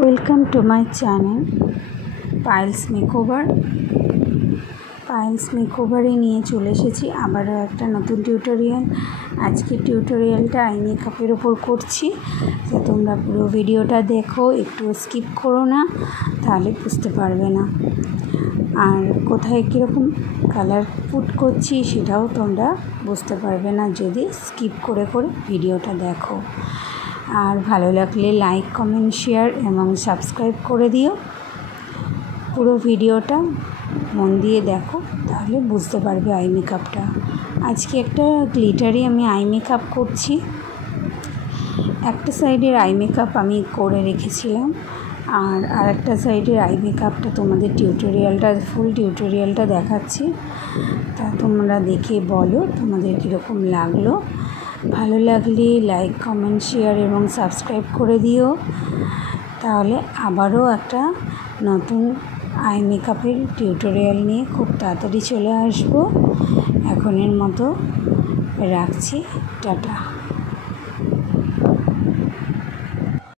Welcome to my channel Payel's makeover. Payel's মেকওভারে নিয়ে চলে এসেছি আবারও একটা নতুন টিউটোরিয়াল। আজকের টিউটোরিয়ালটা আই মেকআপের ওপর করছি, তো তোমরা পুরো ভিডিওটা দেখো, একটু স্কিপ করো না, তাহলে বুঝতে পারবে না। আর কোথায় কীরকম কালার পুট করছি সেটাও তোমরা বুঝতে পারবে না যদি স্কিপ করে ভিডিওটা দেখো। আর ভালো লাগলে লাইক, কমেন্ট, শেয়ার এবং সাবস্ক্রাইব করে দিও। পুরো ভিডিওটা মন দিয়ে দেখো, তাহলে বুঝতে পারবে আই মেকআপটা। আজকে একটা গ্লিটারি আমি আই মেকআপ করছি। একটা সাইডের আই মেকআপ আমি করে রেখেছিলাম, আর আরেকটা সাইডের আই মেকআপটা তোমাদের ফুল টিউটোরিয়ালটা দেখাচ্ছি। তা তোমরা দেখে বলো তোমাদের কীরকম লাগলো। ভালো লাগলে লাইক, কমেন্ট, শেয়ার এবং সাবস্ক্রাইব করে দিও। তাহলে আবারও একটা নতুন আই মেকআপের টিউটোরিয়াল নিয়ে খুব তাড়াতাড়ি চলে আসবো। এখনের মতো রাখছি, টাটা।